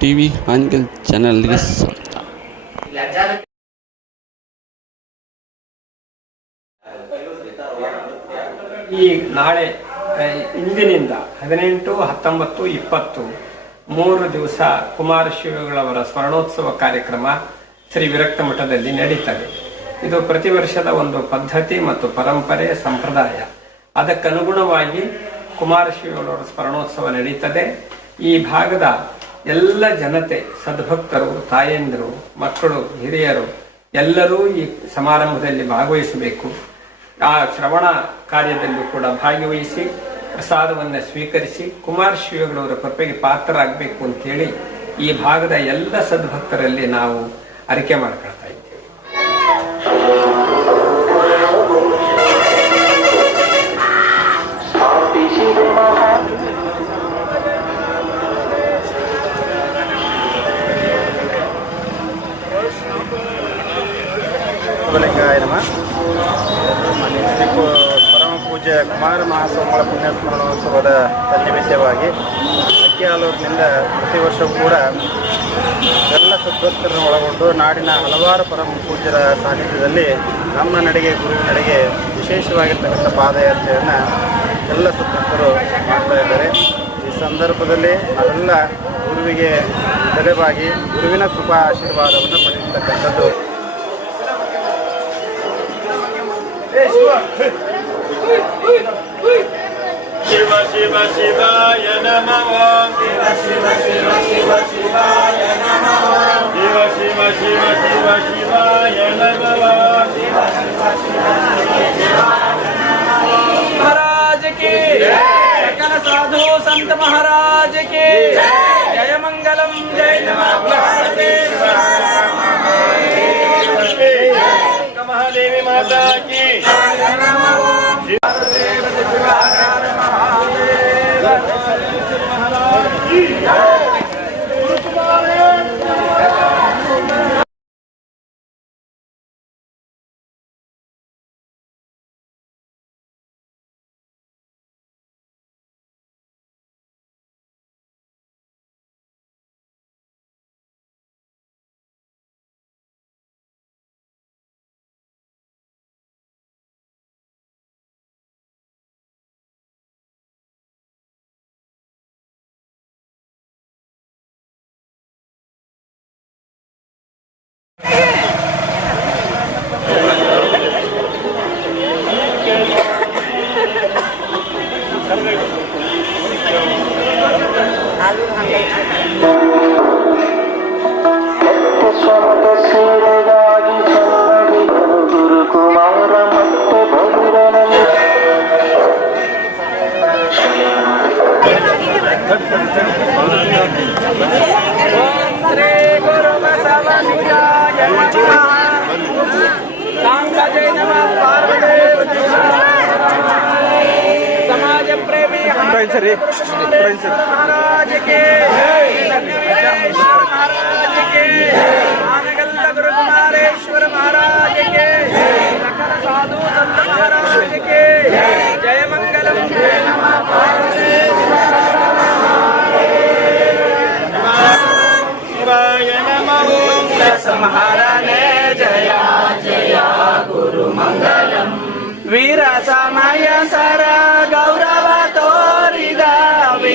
TV angle ಚಾನಲ್ಗೆ ಸ್ವಾಗತ. ಈ ನಾಳೆ ಇಂದಿನಿಂದ ಹದಿನೆಂಟು, ಹತ್ತೊಂಬತ್ತು, ಇಪ್ಪತ್ತು, ಮೂರು ದಿವಸ ಕುಮಾರಶಿವಗಳವರ ಸ್ವರ್ಣೋತ್ಸವ ಕಾರ್ಯಕ್ರಮ ಶ್ರೀ ವಿರಕ್ತ ಮಠದಲ್ಲಿ ನಡೀತದೆ. ಇದು ಪ್ರತಿ ವರ್ಷದ ಒಂದು ಪದ್ಧತಿ ಮತ್ತು ಪರಂಪರೆ, ಸಂಪ್ರದಾಯ. ಅದಕ್ಕನುಗುಣವಾಗಿ ಕುಮಾರಶಿವಗಳವರ ಸ್ಮರಣೋತ್ಸವ ನಡೀತದೆ. ಈ ಭಾಗದ ಎಲ್ಲ ಜನತೆ, ಸದ್ಭಕ್ತರು, ತಾಯಂದಿರು, ಮಕ್ಕಳು, ಹಿರಿಯರು, ಎಲ್ಲರೂ ಈ ಸಮಾರಂಭದಲ್ಲಿ ಭಾಗವಹಿಸಬೇಕು. ಆ ಶ್ರವಣ ಕಾರ್ಯದಲ್ಲೂ ಕೂಡ ಭಾಗವಹಿಸಿ, ಪ್ರಸಾದವನ್ನು ಸ್ವೀಕರಿಸಿ, ಕುಮಾರ ಶಿವಗಳವರ ಕೃಪೆಗೆ ಪಾತ್ರರಾಗಬೇಕು ಅಂತೇಳಿ ಈ ಭಾಗದ ಎಲ್ಲ ಸದ್ಭಕ್ತರಲ್ಲಿ ನಾವು ಅರಿಕೆ ಮಾಡ್ಕೊಳ್ತಾ ಇದ್ದೇವೆ. ಕುಮಾರ ಮಹಾಸ್ವಾಮಿಗಳ ಪುಣ್ಯ ಸ್ಮರಣೋತ್ಸವದ ತನ್ನಿಮಿತ್ತವಾಗಿ ಅಕ್ಕಿಹಾಲೂರಿನಿಂದ ಪ್ರತಿ ವರ್ಷವೂ ಕೂಡ ಎಲ್ಲ ಸದ್ಭಕ್ತರನ್ನು ಒಳಗೊಂಡು ನಾಡಿನ ಹಲವಾರು ಪರಮ ಪೂಜ್ಯರ ಸಾನ್ನಿಧ್ಯದಲ್ಲಿ ನಮ್ಮ ನಡೆಗೆ ಗುರುವಿನ ನಡೆಗೆ ವಿಶೇಷವಾಗಿರ್ತಕ್ಕಂಥ ಪಾದಯಾತ್ರೆಯನ್ನು ಎಲ್ಲ ಸದ್ಭಕ್ತರು ಮಾಡ್ತಾ ಇದ್ದಾರೆ. ಈ ಸಂದರ್ಭದಲ್ಲಿ ಅವೆಲ್ಲ ಗುರುವಿಗೆ ತಲೆಬಾಗಿ ಗುರುವಿನ ಕೃಪಾ ಆಶೀರ್ವಾದವನ್ನು ಪಡೆಯತಕ್ಕಂಥದ್ದು శివ శివ శివాయ నమ. శివ శివ శివ శివ శివాయ నమ. శివ శివ శివ శివ శివాయ నమ మహాదేవి మాతా కి महाराज మహారాజ్ కే మహారాజ్ కే ఆనగల్ల గురు కుమారేశ్వర మహారాజ్ కే సకల సాధు సంత మహారాజ్ కే జయ వీర సమయ సర గౌరవతో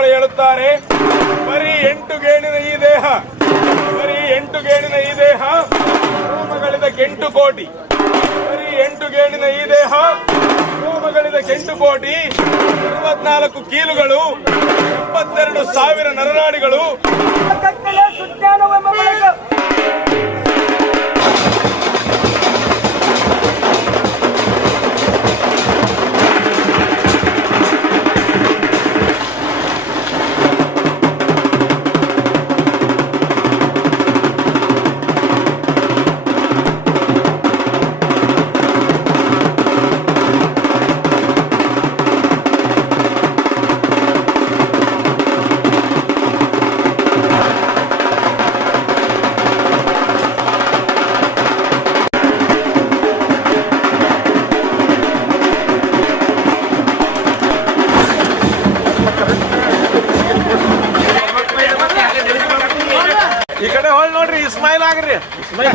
ಪ್ರಭುಗಳು ಹೇಳುತ್ತಾರೆ. ಬರೀ ಎಂಟು ಗೇಣಿನ ಈ ದೇಹ. ಬರೀ ಎಂಟು ಗೇಣಿನ ಈ ದೇಹ. ರೋಮಗಳಿದ ಕೆಂಟು ಕೋಟಿ. ಬರೀ ಎಂಟು ಗೇಣಿನ ಈ ದೇಹ. ರೋಮಗಳಿದ ಕೆಂಟು ಕೋಟಿ. ಅರವತ್ನಾಲ್ಕು ಕೀಲುಗಳು. ಇಪ್ಪತ್ತೆರಡು ಸಾವಿರ ನರನಾಡಿಗಳು. İsmail Agri. smile